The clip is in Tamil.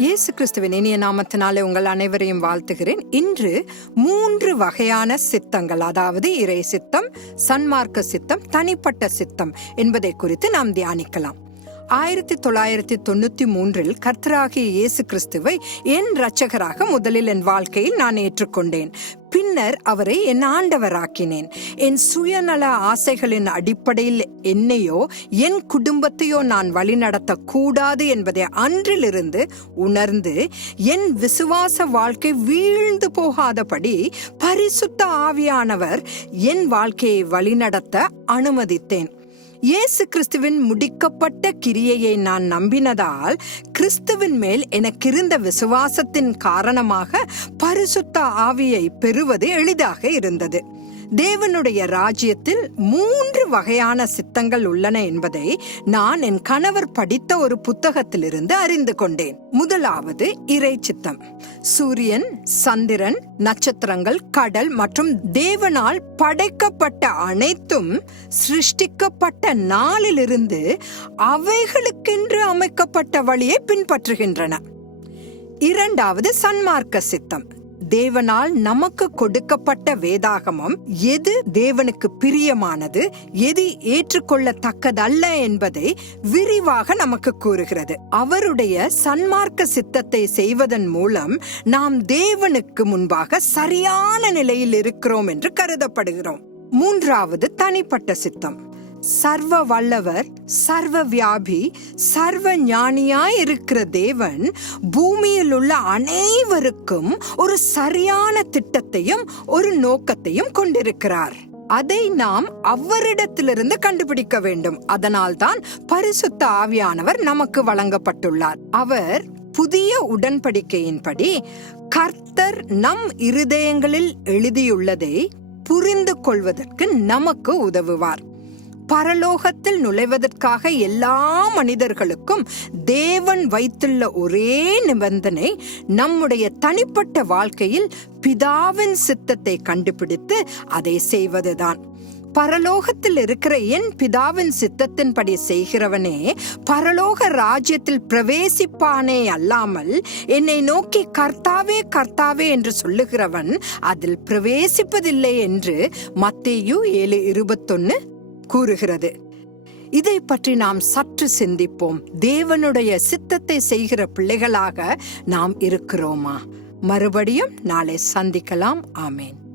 இயேசு கிறிஸ்துவின் இனிய நாமத்தினாலே உங்கள் அனைவரையும் வாழ்த்துகிறேன். இன்று மூன்று வகையான சித்தங்கள் அதாவது இறை சித்தம் சன்மார்க்க சித்தம் தனிப்பட்ட சித்தம் என்பதை குறித்து நாம் தியானிக்கலாம். ஆயிரத்தி தொள்ளாயிரத்தி தொண்ணூத்தி மூன்றில் கர்த்தராகிய இயேசு கிறிஸ்துவை என் இரட்சகராக முதலில் என் வாழ்க்கையில் நான் ஏற்றுக்கொண்டேன். பின்னர் அவரை என் ஆண்டவராக்கினேன். என் சுயநல ஆசைகளின் அடிப்படையில் என்னையோ என் குடும்பத்தையோ நான் வழிநடத்த கூடாது என்பதை அன்றிலிருந்து உணர்ந்து என் விசுவாச வாழ்க்கை வீழ்ந்து போகாதபடி பரிசுத்த ஆவியானவர் என் வாழ்க்கையை வழிநடத்த அனுமதித்தேன். இயேசு கிறிஸ்துவின் முடிக்கப்பட்ட கிரியையை நான் நம்பினதால் கிறிஸ்துவின் மேல் எனக்கிருந்த விசுவாசத்தின் காரணமாக பரிசுத்த ஆவியை பெறுவது எளிதாக இருந்தது. தேவனுடைய ராஜ்யத்தில் மூன்று வகையான சித்தங்கள் உள்ளன என்பதை நான் என் கணவர் படித்த ஒரு புத்தகத்திலிருந்து அறிந்து கொண்டேன். முதலாவது இறை சித்தம். சூரியன் சந்திரன் நட்சத்திரங்கள் கடல் மற்றும் தேவனால் படைக்கப்பட்ட அனைத்தும் சிருஷ்டிக்கப்பட்ட நாளிலிருந்து அவைகளுக்கென்று அமைக்கப்பட்ட வழியை பின்பற்றுகின்றன. இரண்டாவது சன்மார்க்க சித்தம். தேவனால் நமக்கு கொடுக்கப்பட்ட வேதாகமம் எது தேவனுக்கு பிரியமானது எது ஏற்றுக்கொள்ளத்தக்கதல்ல என்பதை விரிவாக நமக்கு கூறுகிறது. அவருடைய சன்மார்க்க சித்தத்தை செய்வதன் மூலம் நாம் தேவனுக்கு முன்பாக சரியான நிலையில் இருக்கிறோம் என்று கருதப்படுகிறோம். மூன்றாவது தனிப்பட்ட சித்தம். சர்வ வல்லவர் சர்வ வியாபி சர்வ ஞானியாய் இருக்கிற தேவன் பூமியில் உள்ள அனைவருக்கும் ஒரு சரியான திட்டத்தையும் ஒரு நோக்கத்தையும் கொண்டிருக்கிறார். அதை நாம் அவரிடத்திலிருந்து கண்டுபிடிக்க வேண்டும். அதனால்தான் பரிசுத்த ஆவியானவர் நமக்கு வழங்கப்பட்டுள்ளார். அவர் புதிய உடன்படிக்கையின்படி கர்த்தர் நம் இருதயங்களில் எழுதியுள்ளதை புரிந்து கொள்வதற்கு நமக்கு உதவுவார். பரலோகத்தில் நுழைவதற்காக எல்லா மனிதர்களுக்கும் தேவன் வைத்துள்ள ஒரே நிபந்தனை நம்முடைய தனிப்பட்ட வாழ்க்கையில் பிதாவின் சித்தத்தை கண்டுபிடித்து அதை செய்வதுதான். பரலோகத்தில் இருக்கிற என் பிதாவின் சித்தத்தின்படி செய்கிறவனே பரலோக ராஜ்யத்தில் பிரவேசிப்பானே அல்லாமல் என்னை நோக்கி கர்த்தாவே கர்த்தாவே என்று சொல்லுகிறவன் அதில் பிரவேசிப்பதில்லை என்று மத்தேயு ஏழு இருபத்தொன்னு கூறுகிறது. இதை பற்றி நாம் சற்று சிந்திப்போம். தேவனுடைய சித்தத்தை செய்கிற பிள்ளைகளாக நாம் இருக்கிறோமா? மறுபடியும் நாளை சந்திக்கலாம். ஆமேன்.